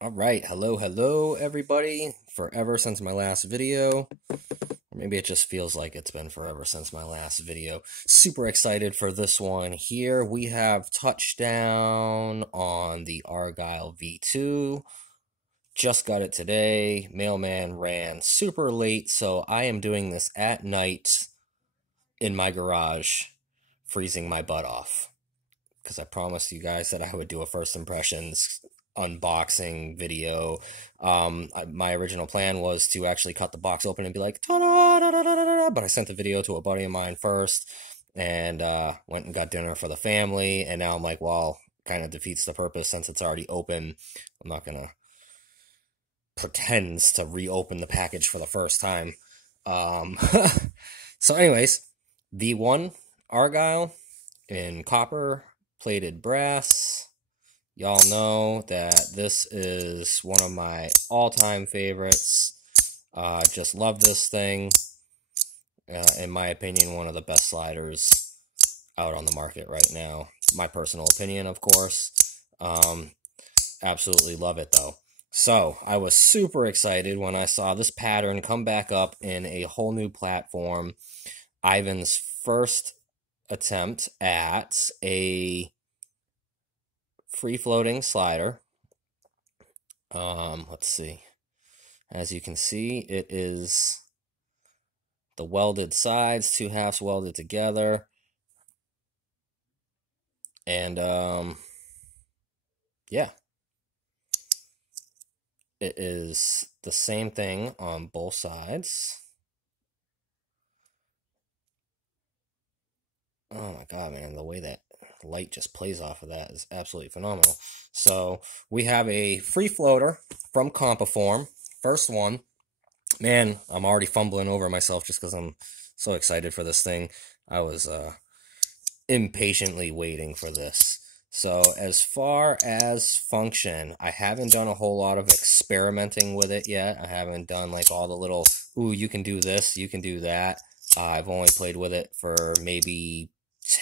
All right, hello everybody. Forever since my last video. Or maybe it just feels like it's been forever since my last video. Super excited for this one here. We have touchdown on the Argyle V2. Just got it today. Mailman ran super late, so I am doing this at night in my garage, freezing my butt off. Because I promised you guys that I would do a first impressions unboxing video. My original plan was to actually cut the box open and be like, ta-da, da, da, da, da, da, but I sent the video to a buddy of mine first, and went and got dinner for the family, and now I'm like, well, kind of defeats the purpose since it's already open. I'm not gonna pretend to reopen the package for the first time. Um, so anyways, V1 Argyle in copper plated brass. Y'all know that this is one of my all-time favorites. Just love this thing. In my opinion, one of the best sliders out on the market right now. My personal opinion, of course. Absolutely love it, though. So, I was super excited when I saw this pattern come back up in a whole new platform. Ivan's first attempt at a free-floating slider. Let's see. As you can see, it is the welded sides, two halves welded together. And, yeah. It is the same thing on both sides. Oh my god, man, the way that light just plays off of that is absolutely phenomenal. So we have a free floater from CompoForm. First one. Man, I'm already fumbling over myself just because I'm so excited for this thing. I was impatiently waiting for this. So as far as function, I haven't done a whole lot of experimenting with it yet. I haven't done like all the little, ooh, you can do this, you can do that. I've only played with it for maybe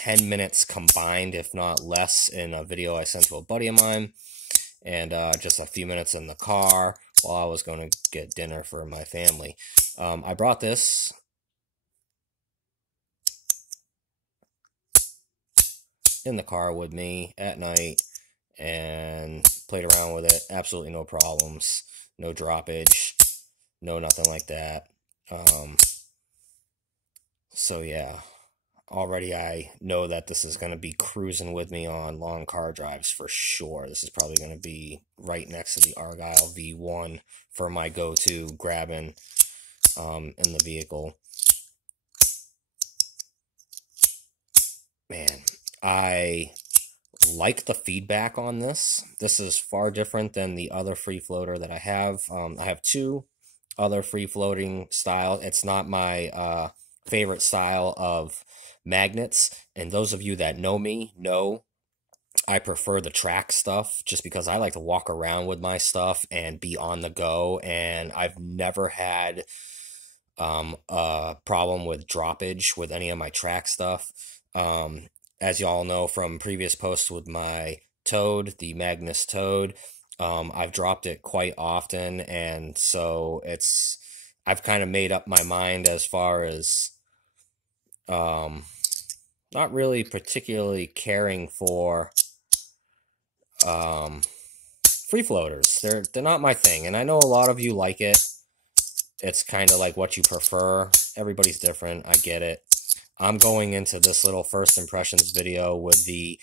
10 minutes combined, if not less, in a video I sent to a buddy of mine, and just a few minutes in the car while I was going to get dinner for my family. I brought this in the car with me at night and played around with it. Absolutely no problems, no droppage, no nothing like that. So yeah. Already I know that this is going to be cruising with me on long car drives for sure. This is probably going to be right next to the Argyle V1 for my go-to grabbing in the vehicle. Man, I like the feedback on this. This is far different than the other free floater that I have. I have two other free floating style. It's not my favorite style of magnets, and those of you that know me know I prefer the track stuff just because I like to walk around with my stuff and be on the go, and I've never had a problem with droppage with any of my track stuff. As y'all know from previous posts with my Toad, the Magnus Toad, I've dropped it quite often, and so I've kind of made up my mind as far as not really particularly caring for free floaters. They're not my thing, and I know a lot of you like it. It's kind of like what you prefer. Everybody's different. I get it. I'm going into this little first impressions video with the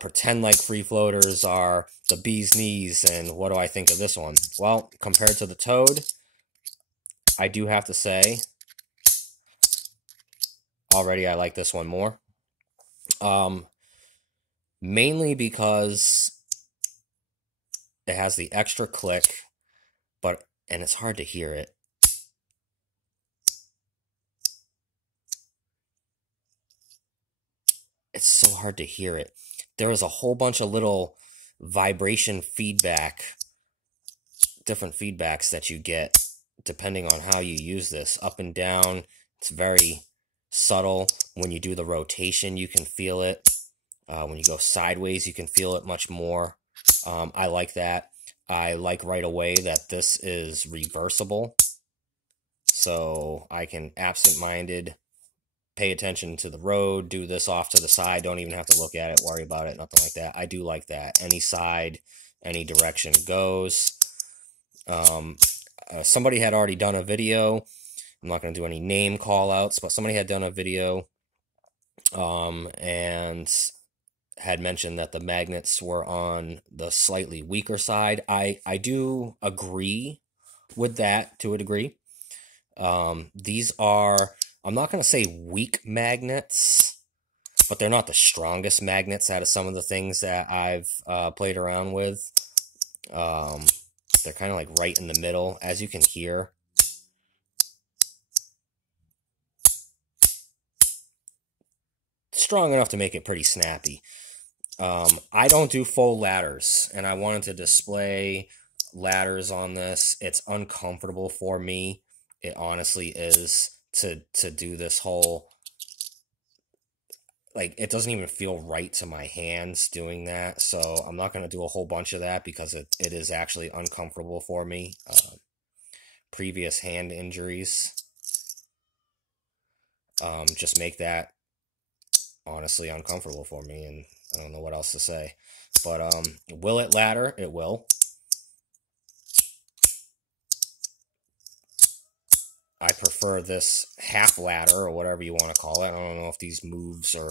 pretend like free floaters are the bee's knees, and what do I think of this one? Well, compared to the Toad, I do have to say, already I like this one more. Mainly because it has the extra click, and it's hard to hear it. It's so hard to hear it. There is a whole bunch of little vibration feedback, different feedbacks that you get depending on how you use this. Up and down, it's very subtle. When you do the rotation, you can feel it. When you go sideways, you can feel it much more. I like that. I like right away that this is reversible, so I can absent-minded pay attention to the road, do this off to the side, don't even have to look at it, worry about it, nothing like that. I do like that. Any side, any direction goes. Somebody had already done a video. I'm not going to do any name call outs, but somebody had done a video and had mentioned that the magnets were on the slightly weaker side. I do agree with that to a degree. These are, I'm not going to say weak magnets, but they're not the strongest magnets out of some of the things that I've played around with. They're kind of like right in the middle, as you can hear. Strong enough to make it pretty snappy. I don't do full ladders, and I wanted to display ladders on this. It's uncomfortable for me. It honestly is to do this whole, like, it doesn't even feel right to my hands doing that. So I'm not going to do a whole bunch of that because it is actually uncomfortable for me. Previous hand injuries just make that honestly uncomfortable for me, and I don't know what else to say. But will it ladder? It will. I prefer this half ladder, or whatever you want to call it. I don't know if these moves or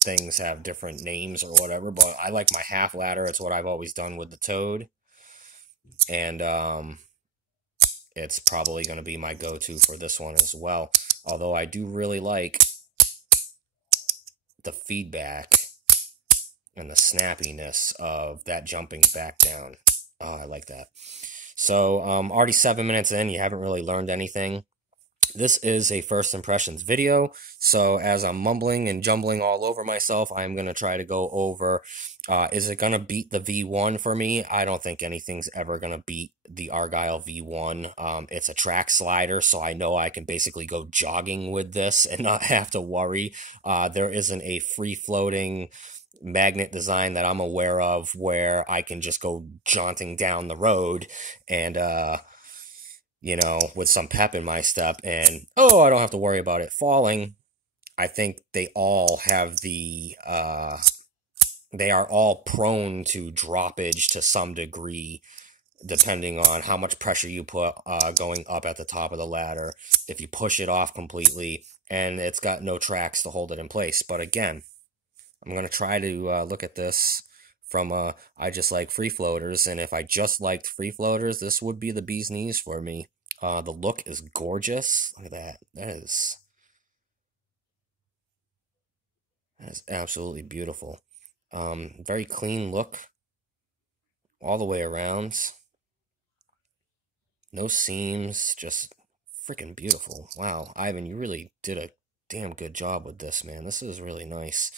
things have different names or whatever, but I like my half ladder. It's what I've always done with the Toad, and it's probably going to be my go-to for this one as well. Although I do really like the feedback and the snappiness of that jumping back down. Oh, I like that. So, already 7 minutes in, you haven't really learned anything. This is a first impressions video, so as I'm mumbling and jumbling all over myself, I'm going to try to go over, is it going to beat the V1 for me? I don't think anything's ever going to beat the Argyle V1. It's a track slider, so I know I can basically go jogging with this and not have to worry. There isn't a free-floating magnet design that I'm aware of where I can just go jaunting down the road and, you know, with some pep in my step, and, oh, I don't have to worry about it falling. I think they all have the, they are all prone to droppage to some degree, depending on how much pressure you put going up at the top of the ladder, if you push it off completely, and it's got no tracks to hold it in place. But again, I'm going to try to look at this from I just like free floaters, and if I just liked free floaters, this would be the bee's knees for me. The look is gorgeous. Look at that. That is absolutely beautiful. Very clean look all the way around. No seams, just freaking beautiful. Wow, Ivan, you really did a damn good job with this, man. This is really nice.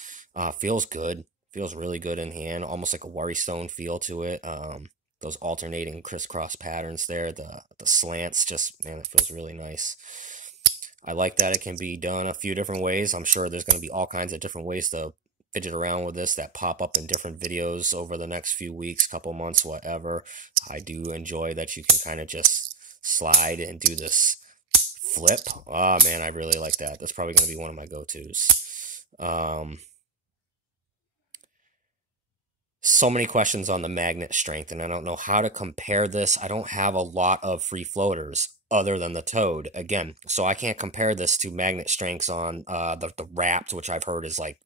Feels good. Feels really good in hand. Almost like a worry stone feel to it. Those alternating crisscross patterns there, the slants, just, man, it feels really nice. I like that it can be done a few different ways. I'm sure there's going to be all kinds of different ways to fidget around with this that pop up in different videos over the next few weeks, couple months, whatever. I do enjoy that you can kind of just slide and do this flip. Oh, man, I really like that. That's probably going to be one of my go-tos. So many questions on the magnet strength, and I don't know how to compare this. I don't have a lot of free floaters other than the Toad, again, so I can't compare this to magnet strengths on the Wrapped, which I've heard is like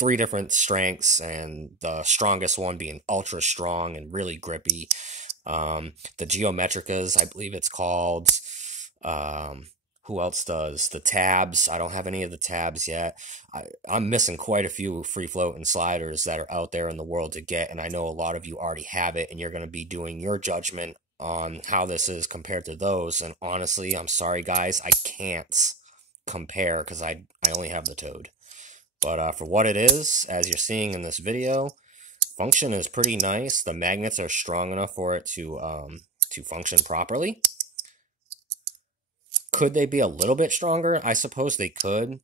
3 different strengths, and the strongest one being ultra strong and really grippy. The Geometricas, I believe it's called. Who else does? The tabs. I don't have any of the tabs yet. I'm missing quite a few free floating sliders that are out there in the world to get, and I know a lot of you already have it, and you're going to be doing your judgment on how this is compared to those. And honestly, I'm sorry, guys, I can't compare because I only have the Toad. But for what it is, as you're seeing in this video, function is pretty nice. The magnets are strong enough for it to function properly. Could they be a little bit stronger? I suppose they could.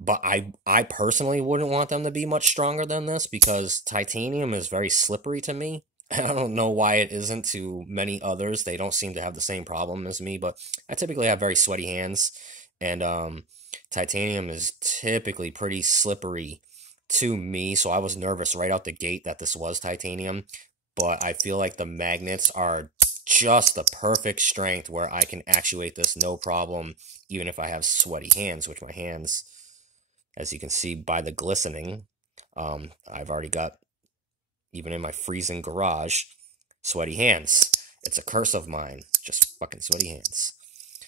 But I personally wouldn't want them to be much stronger than this because titanium is very slippery to me. I don't know why it isn't to many others. They don't seem to have the same problem as me, but I typically have very sweaty hands, and titanium is typically pretty slippery to me, so I was nervous right out the gate that this was titanium, but I feel like the magnets are just the perfect strength where I can actuate this no problem, even if I have sweaty hands, which my hands, as you can see by the glistening, I've already got, even in my freezing garage, sweaty hands. It's a curse of mine, just fucking sweaty hands.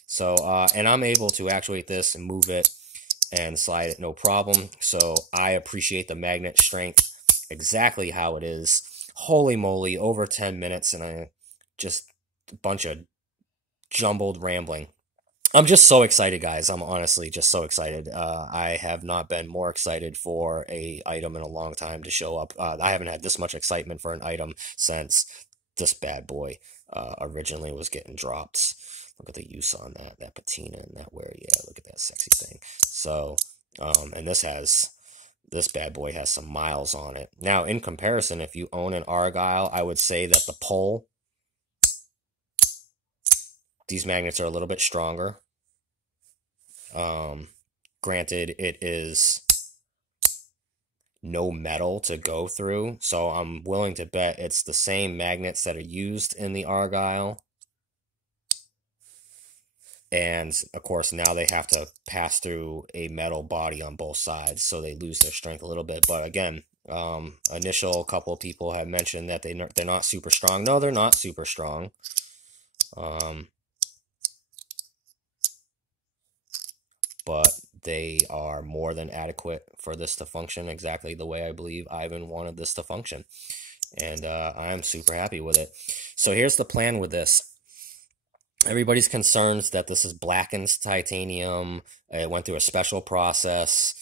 So, and I'm able to actuate this and move it and slide it no problem. So I appreciate the magnet strength exactly how it is. Holy moly, over 10 minutes and I just a bunch of jumbled rambling. I'm just so excited, guys. I'm honestly just so excited. I have not been more excited for a item in a long time to show up. I haven't had this much excitement for an item since this bad boy originally was getting dropped. Look at the use on that patina and that wear. Yeah, look at that sexy thing. So, and this bad boy has some miles on it. Now, in comparison, if you own an Argyle, I would say that the pull, these magnets are a little bit stronger. Granted, it is no metal to go through, so I'm willing to bet it's the same magnets that are used in the Argyle. And of course, now they have to pass through a metal body on both sides, so they lose their strength a little bit. But again, initial couple of people have mentioned that they're not super strong. No, they're not super strong. But they are more than adequate for this to function exactly the way I believe Ivan wanted this to function. And I'm super happy with it. So here's the plan with this. Everybody's concerned that this is blackened titanium. It went through a special process.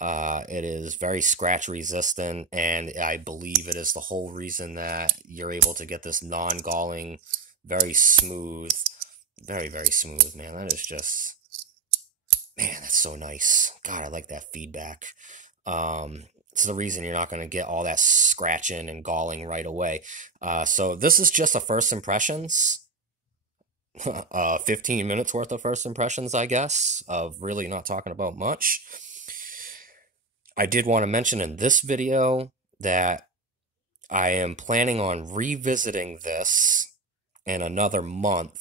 It is very scratch resistant, and I believe it is the whole reason that you're able to get this non-galling, very smooth, very, very smooth, man. That is just... Man, that's so nice. God, I like that feedback. It's the reason you're not going to get all that scratching and galling right away. So this is just a first impressions. 15 minutes worth of first impressions, I guess, of really not talking about much. I did want to mention in this video that I am planning on revisiting this in another month,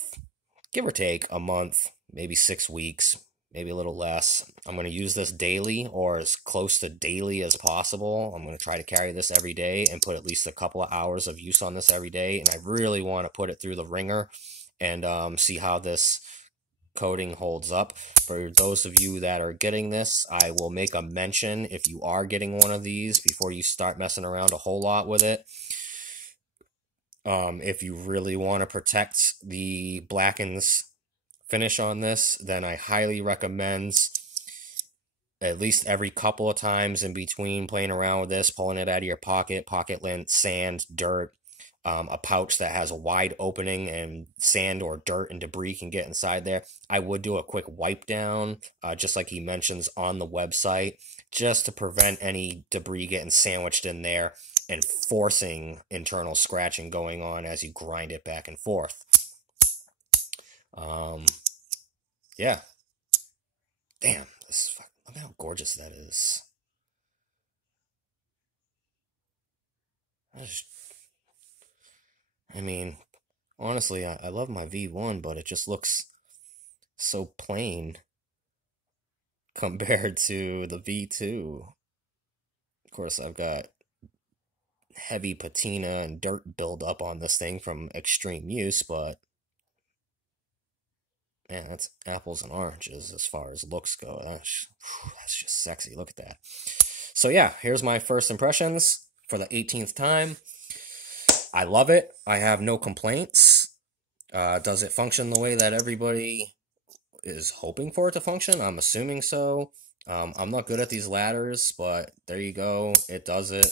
give or take a month, maybe 6 weeks, maybe a little less. I'm going to use this daily or as close to daily as possible. I'm going to try to carry this every day and put at least a couple of hours of use on this every day. And I really want to put it through the ringer and see how this coating holds up. For those of you that are getting this, I will make a mention if you are getting one of these before you start messing around a whole lot with it. If you really want to protect the blackens finish on this, then I highly recommend at least every couple of times in between playing around with this, pulling it out of your pocket lint, sand, dirt, a pouch that has a wide opening and sand or dirt and debris can get inside there. I would do a quick wipe down, just like he mentions on the website, just to prevent any debris getting sandwiched in there and forcing internal scratching going on as you grind it back and forth. Yeah. Damn, look how gorgeous that is. I mean, honestly, I love my V1, but it just looks so plain compared to the V2. Of course, I've got heavy patina and dirt buildup on this thing from extreme use, but man, that's apples and oranges as far as looks go. That's just sexy. Look at that. So yeah, here's my first impressions for the 18th time. I love it. I have no complaints. Does it function the way that everybody is hoping for it to function? I'm assuming so. I'm not good at these ladders, but there you go. It does it.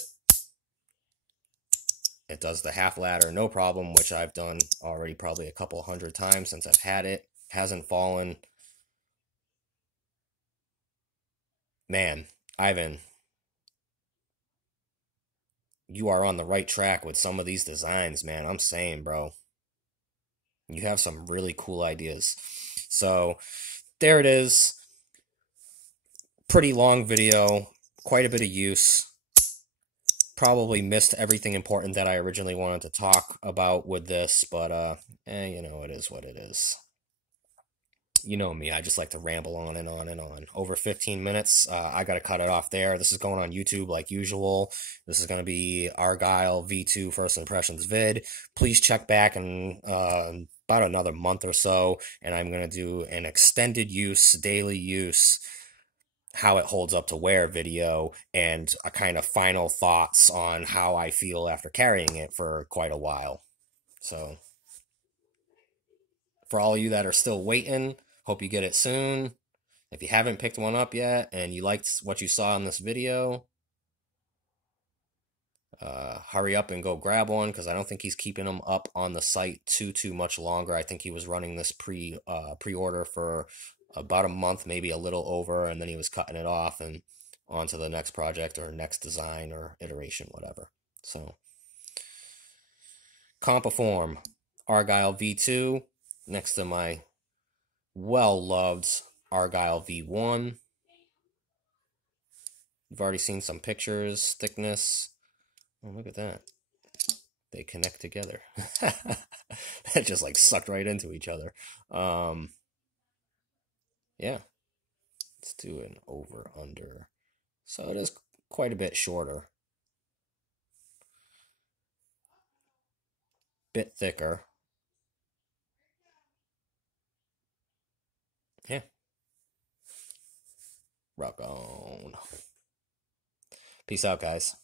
It does the half ladder, no problem, which I've done already probably a couple hundred times since I've had it. Hasn't fallen. Man, Ivan, you are on the right track with some of these designs, man. I'm saying, bro. You have some really cool ideas. So, there it is. Pretty long video, quite a bit of use. Probably missed everything important that I originally wanted to talk about with this, but you know, it is what it is. You know me, I just like to ramble on and on and on. Over 15 minutes, I gotta cut it off there. This is going on YouTube like usual. This is gonna be Argyle V2 First Impressions vid. Please check back in about another month or so, and I'm gonna do an extended use, daily use, how it holds up to wear video, and a kind of final thoughts on how I feel after carrying it for quite a while. So, for all of you that are still waiting, hope you get it soon. If you haven't picked one up yet and you liked what you saw in this video, hurry up and go grab one, because I don't think he's keeping them up on the site too much longer. I think he was running this pre-order for about a month, maybe a little over, and then he was cutting it off and on to the next project or next design or iteration, whatever. So, CompoForm Argyle V2 next to my well-loved Argyle V1. You've already seen some pictures, thickness. Oh, look at that. They connect together. That just like sucked right into each other. Yeah. Let's do an over-under. So it is quite a bit shorter. Bit thicker. Yeah. Rock on. Peace out, guys.